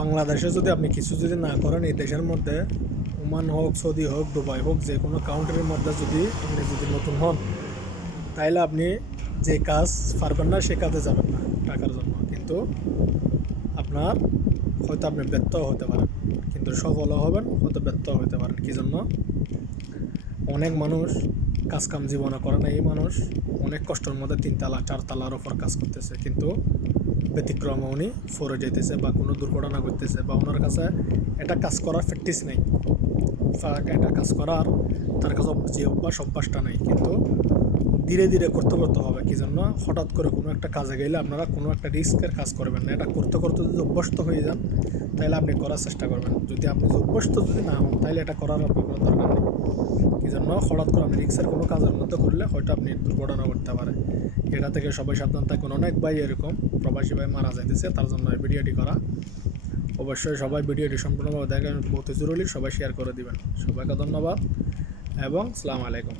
বাংলাদেশে যদি আপনি কিছু যদি না করেন, এই দেশের মধ্যে ওমান হোক, সৌদি হোক, দুবাই হোক, যে কোনো কান্ট্রির মধ্যে যদি আপনি যদি নতুন হন, তাইলে আপনি যে কাজ পারবেন না সে কাজে যাবেন না টাকার জন্য। কিন্তু আপনার হয়তো আপনি ব্যর্থ হতে পারেন, কিন্তু সফলও হবেন, হয়তো ব্যর্থ হতে পারেন। কী জন্য? অনেক মানুষ কাজ কাম জীবনে করে না, এই মানুষ অনেক কষ্টের মধ্যে 3 তালা 4 তালার ওপর কাজ করতেছে, কিন্তু ব্যতিক্রমে উনি ফরে যেতেছে বা কোনো দুর্ঘটনা ঘটতেছে, বা ওনার কাছে এটা কাজ করার প্র্যাকটিস নেই, এটা কাজ করার তার কাছে যে অভ্যাসটা নেই। কিন্তু ধীরে ধীরে করতে করতে হবে। কী জন্য? হঠাৎ করে কোনো একটা কাজে গেলে আপনারা কোনো একটা রিস্কের কাজ করবেন না। এটা করতে করতে যদি অভ্যস্ত হয়ে যান, তাহলে আপনি করার চেষ্টা করবেন। যদি আপনি অভ্যস্ত যদি না হন, তাহলে এটা করার আপনার কোনো দরকার নেই। কী জন্য? হঠাৎ করে আপনি রিস্কের কোনো কাজের মধ্যে করলে হয়তো আপনি দুর্ঘটনা ঘটতে পারে। এটা থেকে সবাই সাবধান থাকুন। অনেক ভাই এরকম প্রবাসী ভাই মারা যাইতেছে, তার জন্য এই ভিডিওটি করা। অবশ্যই সবাই ভিডিওটি সম্পূর্ণভাবে দেখেন, বহুত জরুরি। সবাই শেয়ার করে দিবেন। সবাইকে ধন্যবাদ এবং আসসালামু আলাইকুম।